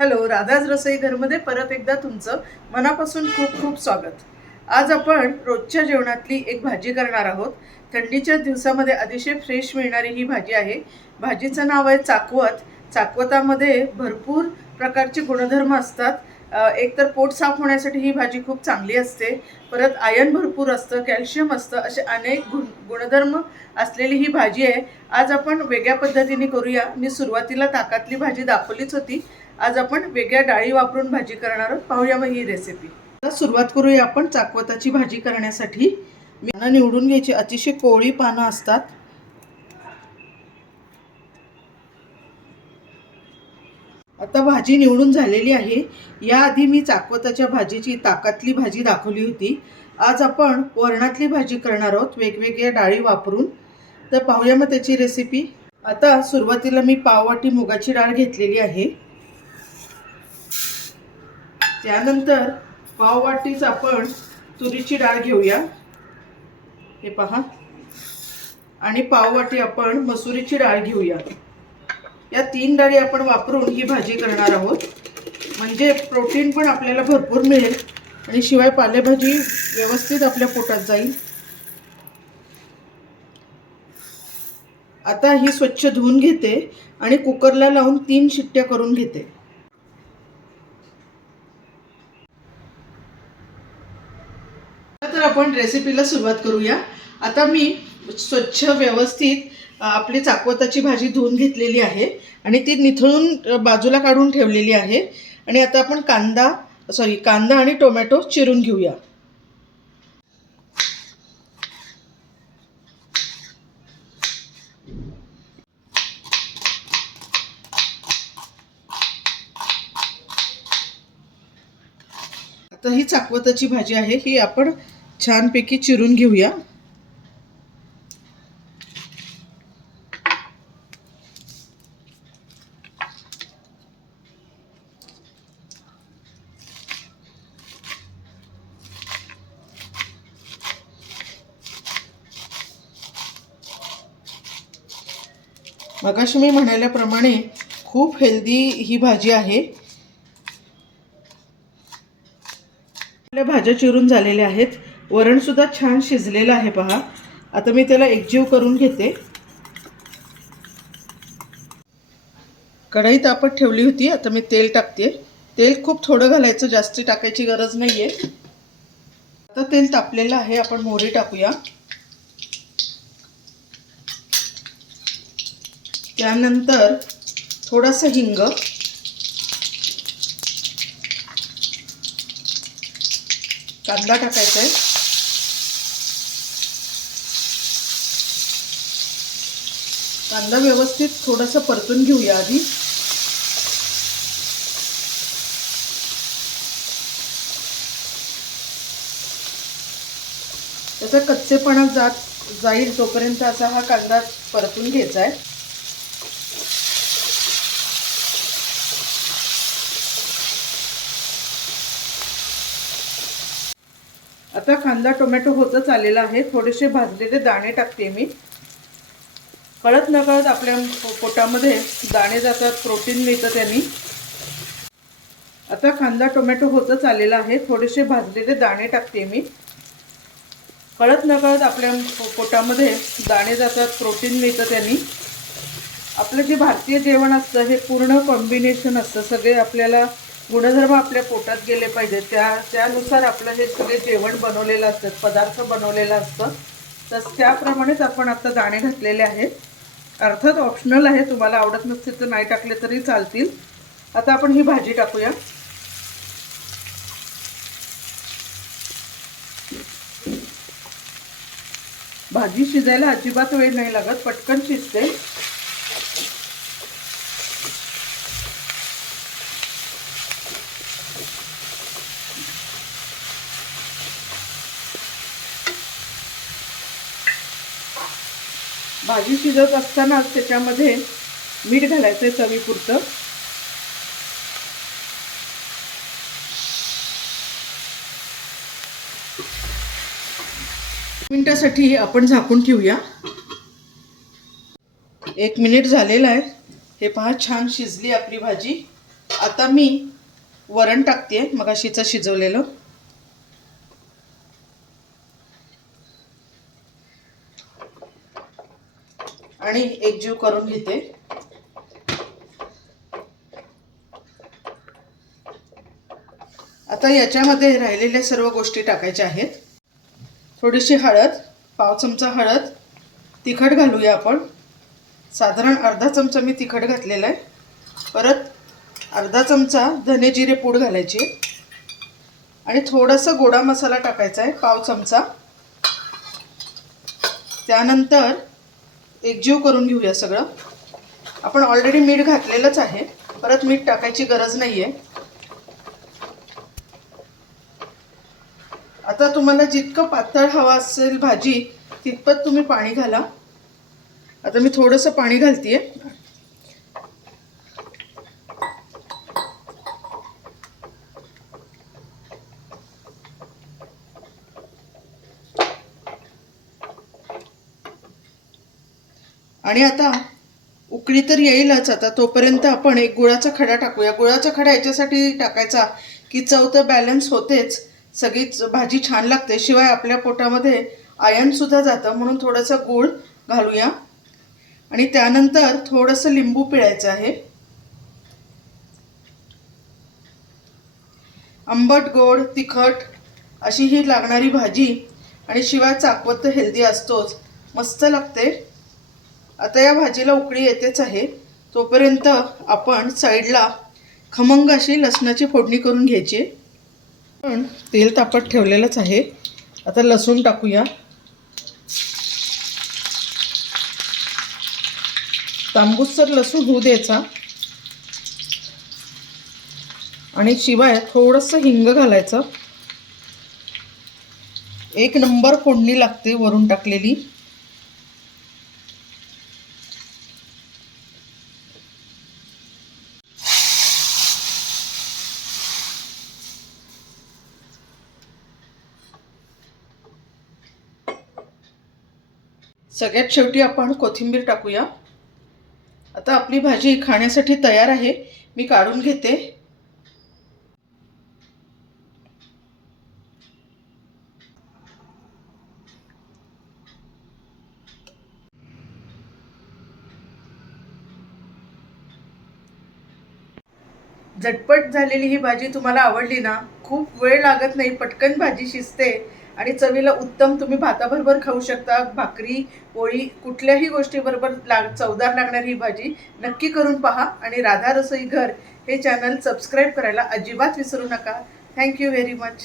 Hello Radha's रसोई घरमध्ये परत एकदा तुमचं मनापासून खूप खूप स्वागत. आज आपण रोजच्या जेवणातली एक भाजी करणार आहोत. थंडीच्या दिवसामध्ये अतिशय फ्रेश मिळणारी ही भाजी आहे. भाजीचं नाव आहे चाकवत. चाकवतामध्ये भरपूर प्रकारचे गुणधर्म असतात. एकतर पोट साफ होण्यासाठी ही भाजी खूप चांगली असते. परत आयन भरपूर असतं कॅल्शियम असतं असे अनेक गुण गुणधर्म असलेली ही भाजी आहे. आज आपण वेगळ्या पद्धतीने करूया. मी सुरुवातीला ताकातली भाजी दाखवलीच होती. आज आपण वेगळ्या डाळी वापरून भाजी करणार आहोत. पाहूया मग ही रेसिपी आता सुरुवात करूया आपण चाकवताची भाजी करण्यासाठी. पानं निवडून घ्यायची. अतिशय कोवळी पानं असतात. आता भाजी निवडून झालेली आहे. याआधी मी चाकवताच्या भाजीची ताकातली भाजी दाखवली होती. आज आपण वरणातली भाजी करणार आहोत. वेगवेगळ्या डाळी वापरून. तर पाहूया मग त्याची रेसिपी आता सुरुवातीला मी पाववाटी मुगाची डाळ घेतलेली आहे. त्यानंतर पाववाटीच आपण तुरीची डाळ घेऊया. हे पहा. आणि पाववाटी आपण मसुरीची डाळ घेऊया. या तीन डाळी आपण वापरून ही भाजी करणार आहोत. म्हणजे प्रोटीन पण आपल्याला भरपूर मिळेल आणि शिवाय पालेभाजी व्यवस्थित आपल्या पोटात जाईल. आता ही स्वच्छ धुवून घेते आणि कुकरला लावून तीन शिट्ट्या करून घेते. तर आपण रेसिपीला सुरुवात करूया. आता मी स्वच्छ व्यवस्थित आपली चाकवताची भाजी धुवून घेतलेली आहे आणि ती निथळून बाजूला काढून ठेवलेली आहे. आणि आता आपण कांदा सॉरी कांदा आणि टोमॅटो चिरून घेऊया. आता ही चाकवताची भाजी आहे ही आपण छानपैकी चिरून घेऊया. मगाशी मी म्हणाल्याप्रमाणे खूप हेल्दी ही भाजी आहे. आपल्या भाज्या चिरून झालेल्या आहेत. वरणसुद्धा छान शिजलेलं आहे पहा. आता मी त्याला एकजीव करून घेते. कढई तापत ठेवली होती आता मी तेल टाकते. तेल खूप थोडं घालायचं जास्त टाकायची गरज नाही आहे आता तेल तापलेलं आहे आपण मोहरी टाकूया. त्यानंतर थोडासा हिंग. कांदा टाकायचा आहे कांदा व्यवस्थित थोडंसं परतून घेऊया आधी. त्याचा कच्चेपणा जात जाईल तोपर्यंत असा हा कांदा परतून घ्यायचा आहे. आता कांदा टोमॅटो होतच आलेला आहे. थोडेसे भाजलेले दाणे टाकते मी. कळत नकळत आपल्या पोटामध्ये दाणे जातात प्रोटीन मिळतं त्यांनी. आता कांदा टोमॅटो होतच आलेला आहे. थोडेसे भाजलेले दाणे टाकते मी. कळत नकळत आपल्या पोटामध्ये दाणे जातात प्रोटीन मिळतं त्यांनी. आपलं जे भारतीय जेवण असतं हे पूर्ण कॉम्बिनेशन असतं. सगळे आपल्याला गुणधर्म आपल्या पोटात गेले पाहिजेत. त्या त्यानुसार आपलं हे सगळे जेवण बनवलेलं असतं पदार्थ बनवलेलं असतं. तर त्याप्रमाणेच आपण आता दाणे घातलेले आहेत. अर्थात ऑप्शनल आहे. तुम्हाला आवडत नसतील तर नाही टाकले तरी चालतील. आता आपण ही भाजी टाकूया. भाजी शिजायला अजिबात वेळ नाही लागत. पटकन शिजते. भाजी शिजत असतानाच त्याच्यामध्ये मीठ घालायचं आहे चवीपुरतं मिनिटासाठी आपण झाकून ठेवूया. एक मिनिट झालेला आहे. हे पहा छान शिजली आपली भाजी. आता मी वरण टाकते मगाशीचं शिजवलेलं. आणि एकजीव करून घेते. आता याच्यामध्ये राहिलेल्या सर्व गोष्टी टाकायच्या आहेत. थोडीशी हळद पाव चमचा हळद तिखट घालूया आपण. साधारण अर्धा चमचा मी तिखट घातलेला आहे. परत अर्धा चमचा धने जिरे पूड घालायची. आणि थोडासा गोडा मसाला टाकायचा आहे पाव चमचा. त्यानंतर एकजीव करून घेऊया सगळं. आपण ऑलरेडी मीठ घातलेलंच आहे. परत मीठ टाकायची गरज नाही आहे आता तुम्हाला जितकं पातळ हवा असेल भाजी तितपत तुम्ही पाणी घाला. आता मी थोडंसं पाणी घालतीये. आणि आता उकळी तर येईलच. आता तोपर्यंत आपण एक गुळाचा खडा टाकूया. गुळाचा खडा याच्यासाठी टाकायचा की चव तर बॅलन्स होतेच. सगळीच भाजी छान लागते. शिवाय आपल्या पोटामध्ये आयनसुद्धा जातं. म्हणून थोडंसं गूळ घालूया. आणि त्यानंतर थोडंसं लिंबू पिळायचं आहे. आंबट गोड तिखट अशी ही लागणारी भाजी. आणि शिवाय चाकवत तर हेल्दी असतोच. मस्त लागते. आता या भाजीला उकळी येतेच आहे. तोपर्यंत आपण साईडला खमंग अशी लसणाची फोडणी करून घ्यायची. पण तेल तापत ठेवलेलंच आहे. आता लसूण टाकूया. तांबूसर लसूण होऊ द्यायचा. आणि शिवाय थोडंसं हिंग घालायचं. एक नंबर फोडणी लागते वरून टाकलेली. सगळ्यात शेवटी आपण कोथिंबीर टाकूया. आता आपली भाजी खाण्यासाठी तयार आहे. मी काढून घेते. झटपट झालेली ही भाजी तुम्हाला आवडली ना? खूप वेळ लागत नाही पटकन भाजी शिजते. आणि चवीला उत्तम तुम्ही भाताबरोबर खाऊ शकता भाकरी पोळी कुठल्याही गोष्टीबरोबर लाग चवदार लागणारी ही भाजी नक्की करून पहा. आणि राधा रसोई घर हे चॅनल सबस्क्राईब करायला अजिबात विसरू नका. Thank you very much